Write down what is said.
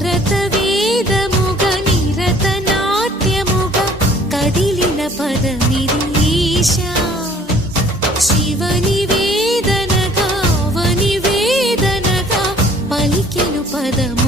భరత వేదముగ నిరత నాట్యముగ కదిలిన పదమిది ఈశా శివని వేదనగా అవని వేదనగా పలికెను పదము